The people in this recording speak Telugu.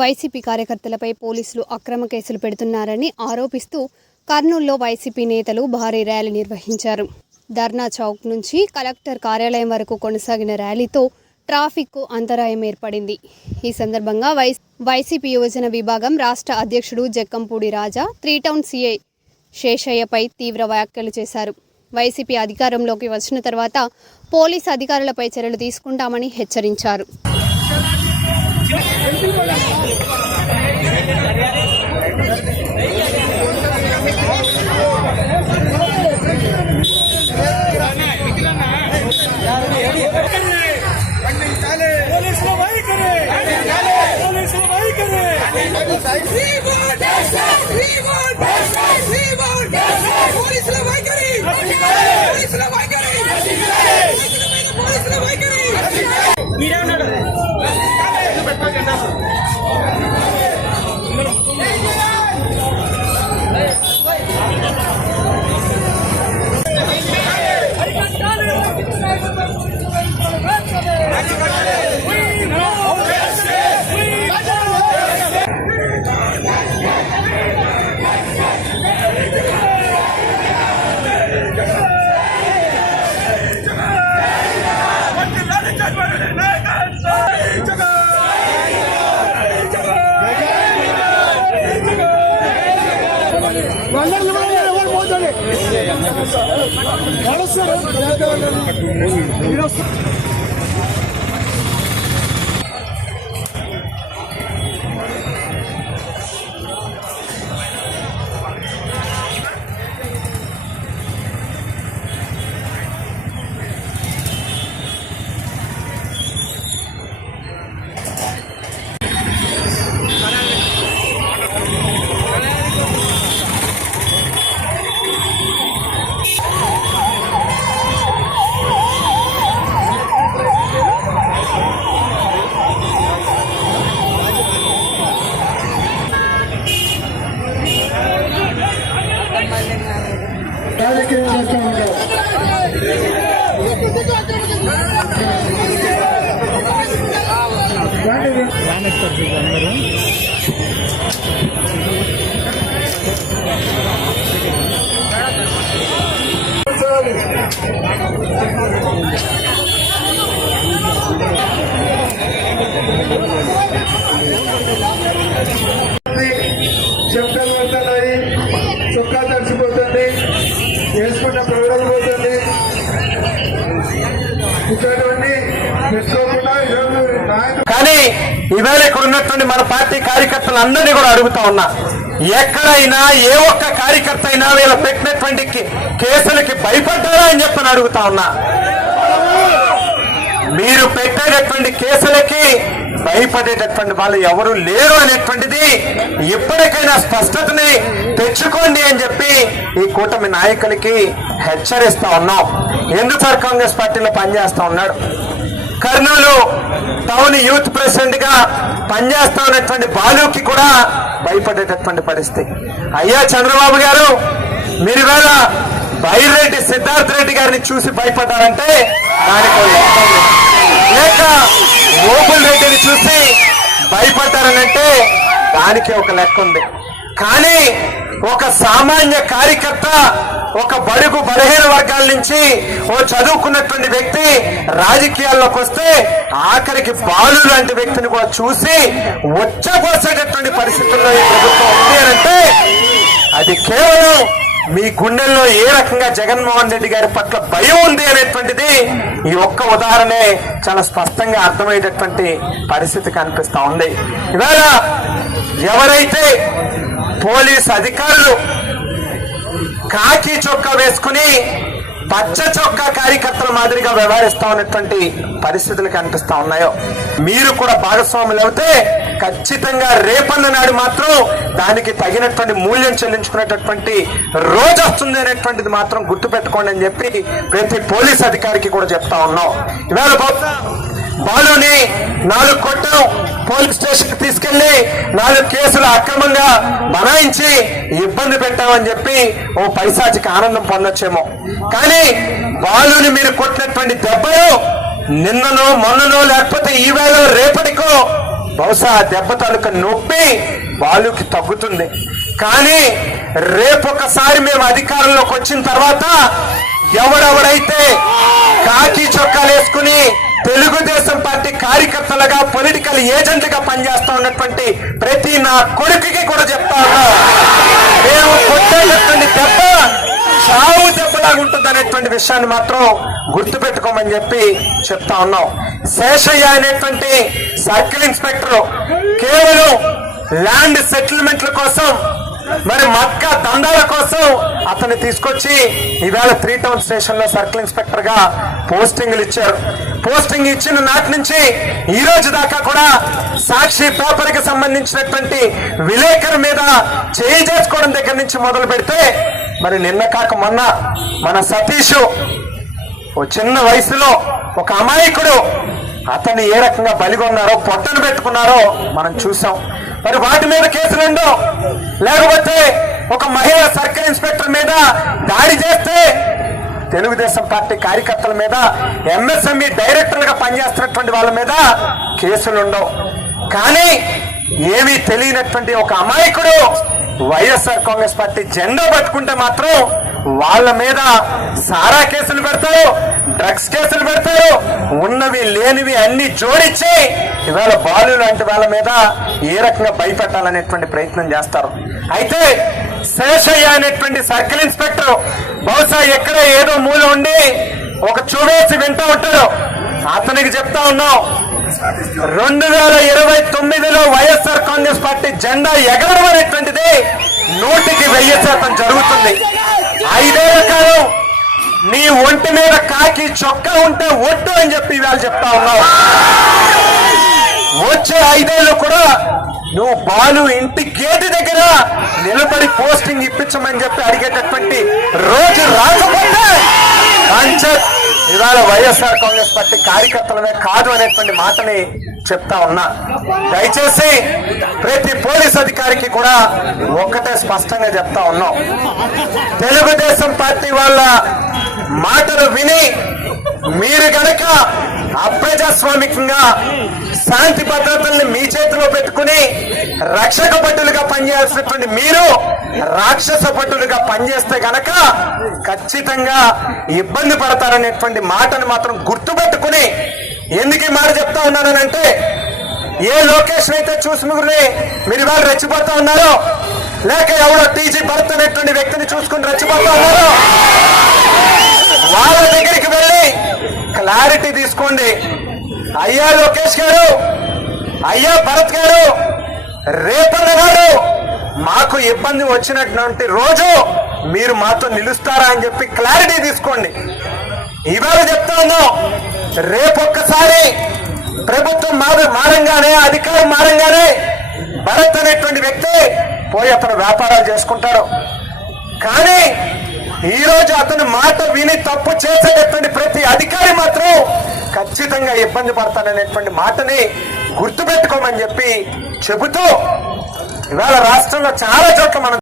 వైసీపీ కార్యకర్తలపై పోలీసులు అక్రమ కేసులు పెడుతున్నారని ఆరోపిస్తూ కర్నూలులో వైసీపీ నేతలు భారీ ర్యాలీ నిర్వహించారు. ధర్నా చౌక్ నుంచి కలెక్టర్ కార్యాలయం వరకు కొనసాగిన ర్యాలీతో ట్రాఫిక్కు అంతరాయం ఏర్పడింది. ఈ సందర్భంగా వైసీపీ యువజన విభాగం రాష్ట్ర అధ్యక్షుడు జక్కంపూడి రాజా 3 టౌన్ సీఐ శేషయ్యపై తీవ్ర వ్యాఖ్యలు చేశారు. వైసీపీ అధికారంలోకి వచ్చిన తర్వాత పోలీసు అధికారులపై చర్యలు తీసుకుంటామని హెచ్చరించారు. చెప్తలు పోతున్నాయి, చొక్కా తడిచిపోతుంది, వేసుకున్న ప్రొడలు పోతుంది. ఇటువంటి తెచ్చుకోకుండా కానీ ఇవాళ ఇక్కడ ఉన్నటువంటి మన పార్టీ కార్యకర్తలందరినీ కూడా అడుగుతా ఉన్నా, ఎక్కడైనా ఏ ఒక్క కార్యకర్త అయినా వీళ్ళు పెట్టినటువంటి కేసులకి భయపడ్డారా అని చెప్పని అడుగుతా ఉన్నా. మీరు పెట్టేటటువంటి కేసులకి భయపడేటటువంటి వాళ్ళు ఎవరు లేరు అనేటువంటిది ఇప్పటికైనా స్పష్టతని తెచ్చుకోండి అని చెప్పి ఈ కూటమి నాయకులకి హెచ్చరిస్తా ఉన్నాం. ఎందుకు కాంగ్రెస్ పార్టీలో పనిచేస్తా ఉన్నాడు. కర్నూలు టౌన్ యూత్ ప్రెసిడెంట్ గా పనిచేస్తా ఉన్నటువంటి బాలుకి కూడా భయపడేటటువంటి పరిస్థితి. అయ్యా చంద్రబాబు గారు, మీరు వేళ బైరెడ్డి సిద్ధార్థ రెడ్డి గారిని చూసి భయపడ్డారంటే దానికి లేక ఓపుల్ రెడ్డిని చూసి భయపడ్డారనంటే దానికి ఒక లెక్క ఉంది. కానీ ఒక సామాన్య కార్యకర్త, ఒక బడుగు బలహీన వర్గాల నుంచి ఓ చదువుకున్నటువంటి వ్యక్తి రాజకీయాల్లోకి వస్తే ఆఖరికి బాలు లాంటి వ్యక్తిని కూడా చూసి ఉచ్చపోసేటటువంటి పరిస్థితుల్లో ఈ ప్రభుత్వం ఉంది అంటే అది కేవలం మీ గుండెల్లో ఏ రకంగా జగన్మోహన్ రెడ్డి గారి పట్ల భయం ఉంది అనేటువంటిది ఈ ఒక్క ఉదాహరణే చాలా స్పష్టంగా అర్థమయ్యేటటువంటి పరిస్థితి కనిపిస్తా ఉంది. ఇవాళ ఎవరైతే పోలీస్ అధికారులు కాకి చొక్కా వేసుకుని పచ్చ చొక్కా కార్యకర్తల మాదిరిగా వ్యవహరిస్తా ఉన్నటువంటి పరిస్థితులు కనిపిస్తా ఉన్నాయో, మీరు కూడా భాగస్వాములు అవుతే ఖచ్చితంగా రేపన్న నాడు మాత్రం దానికి తగినటువంటి మూల్యం చెల్లించుకునేటటువంటి రోజు వస్తుంది అనేటువంటిది మాత్రం గుర్తుపెట్టుకోండి అని చెప్పి ప్రతి పోలీస్ అధికారికి కూడా చెప్తా ఉన్నాం. ఇవాళ బాలుని 4 కొట్టం పోలీస్ స్టేషన్ కి తీసుకెళ్లి 4 కేసులు అక్రమంగా బనాయించి ఇబ్బంది పెట్టామని చెప్పి ఓ పైశాచిక ఆనందం పొందొచ్చేమో. కానీ బాలుని మీరు కొట్టినటువంటి దెబ్బలు నిన్ననో మొన్ననో లేకపోతే ఈవేళ రేపటికో బహుశా ఆ దెబ్బ తాలూకా నొప్పి బాలుకి తగ్గుతుంది. కానీ రేపొకసారి మేము అధికారంలోకి వచ్చిన తర్వాత ఎవరెవరైతే కాకి చొక్కాలు వేసుకుని తెలుగుదేశం పార్టీ కార్యకర్తలుగా పొలిటికల్ ఏజెంట్గా పనిచేస్తా ఉన్నటువంటి ప్రతి నా కొడుకుకి కూడా చెప్తా ఉన్నా, మేము కొట్టేటటువంటి దెబ్బ చావు దెబ్బలాగా ఉంటుంది అనేటువంటి విషయాన్ని మాత్రం గుర్తుపెట్టుకోమని చెప్పి చెప్తా ఉన్నాం. శేషయ్య అనేటువంటి సర్కిల్ ఇన్స్పెక్టర్ కేవలం ల్యాండ్ సెటిల్మెంట్ల కోసం, మరి మక్క దండాల కోసం అతన్ని తీసుకొచ్చి ఇవాళ 3 టౌన్ స్టేషన్ లో సర్కిల్ ఇన్స్పెక్టర్ గా పోస్టింగ్లు ఇచ్చారు. పోస్టింగ్ ఇచ్చిన నాటి నుంచి ఈ రోజు దాకా కూడా సాక్షి పేపర్ కి సంబంధించినటువంటి విలేకరు మీద చేయి చేసుకోవడం దగ్గర నుంచి మొదలు పెడితే, మరి నిన్న కాక మొన్న మన సతీష్ ఓ చిన్న వయసులో ఒక అమాయకుడు అతన్ని ఏ రకంగా బలిగొన్నారో, పొట్టను పెట్టుకున్నారో మనం చూసాం. మరి వాటి మీద కేసులుండో, లేకపోతే ఒక మహిళా సర్కిల్ ఇన్స్పెక్టర్ మీద దాడి చేస్తే తెలుగుదేశం పార్టీ కార్యకర్తల మీద, ఎంఎస్ఎంఈ డైరెక్టర్లుగా పనిచేస్తున్నటువంటి వాళ్ళ మీద కేసులుండవు. కానీ ఏమీ తెలియనటువంటి ఒక అమాయకుడు వైఎస్ఆర్ కాంగ్రెస్ పార్టీ జెండా పట్టుకుంటే మాత్రం వాళ్ళ మీద సారా కేసులు పెడతారు, డ్రగ్స్ కేసులు పెడతారు, ఉన్నవి లేనివి అన్ని జోడించి ఇవాళ బాలు లాంటి వాళ్ళ మీద ఏ రకంగా భయపెట్టాలనేటువంటి ప్రయత్నం చేస్తారు. అయితే శేషయ్య అనేటువంటి సర్కిల్ ఇన్స్పెక్టర్ బహుశా ఎక్కడ ఏదో మూల ఉండి ఒక చూడేసి వింటూ ఉంటాడు. అతనికి చెప్తా ఉన్నాం, 2029లో వైఎస్ఆర్ కాంగ్రెస్ పార్టీ జెండా ఎగరడం అనేటువంటిది 100% జరుగుతుంది. 5 ఏళ్ల కాలం నీ ఒంటి మీద కాకి చొక్కా ఉంటే ఒట్టు అని చెప్పి ఇవాళ చెప్తా ఉన్నావు. వచ్చే 5 ఏళ్ళు కూడా నువ్వు బాలు ఇంటి గేటు దగ్గర నిలబడి పోస్టింగ్ ఇప్పించమని చెప్పి అడిగేటటువంటి రోజు రాకపోతే పంచాయత్ ఇవాళ వైఎస్ఆర్ కాంగ్రెస్ పార్టీ కార్యకర్తలమే కాదు అనేటువంటి మాటని చెప్తా ఉన్నా. దయచేసి ప్రతి పోలీస్ అధికారికి కూడా ఒక్కటే స్పష్టంగా చెప్తా ఉన్నాం, తెలుగుదేశం పార్టీ వాళ్ళ మాటలు విని మీరు గనక అప్రజాస్వామికంగా శాంతి భద్రతల్ని మీ చేతిలో పెట్టుకుని రక్షక భటులుగా పనిచేయాల్సినటువంటి మీరు రాక్షస భటులుగా పనిచేస్తే గనక ఖచ్చితంగా ఇబ్బంది పడతారనేటువంటి మాటను మాత్రం గుర్తుపెట్టుకుని, ఎందుకు ఈ మాట చెప్తా ఉన్నానంటే, ఏ లొకేషన్ అయితే చూసి మీరు ఇవాళ రెచ్చిపోతా ఉన్నారో, లేక ఎవరో టీజీ భరత్ అనేటువంటి వ్యక్తిని చూసుకుని రెచ్చిపోతా ఉన్నారో, వాళ్ళ దగ్గరికి వెళ్ళి క్లారిటీ తీసుకోండి. అయ్యా లోకేష్ గారు, అయ్యా భరత్ గారు, రేపన్న గారు మాకు ఇబ్బంది వచ్చినటువంటి రోజు మీరు మాతో నిలుస్తారా అని చెప్పి క్లారిటీ తీసుకోండి. ఇవాళ చెప్తా ఉన్నాం, రేపొక్కసారి ప్రభుత్వం మారంగానే, అధికారం మారంగానే భరత్ అనేటువంటి వ్యక్తి పోయి అతను వ్యాపారాలు చేసుకుంటాడు. కానీ ఈ రోజు అతను మాట విని తప్పు చేసేటటువంటి ప్రతి అధికారి మాత్రం ఖచ్చితంగా ఇబ్బంది పడతాననేటువంటి మాటని గుర్తుపెట్టుకోమని చెప్పి చెబుతూ ఇవాళ రాష్ట్రంలో చాలా చోట్ల మనం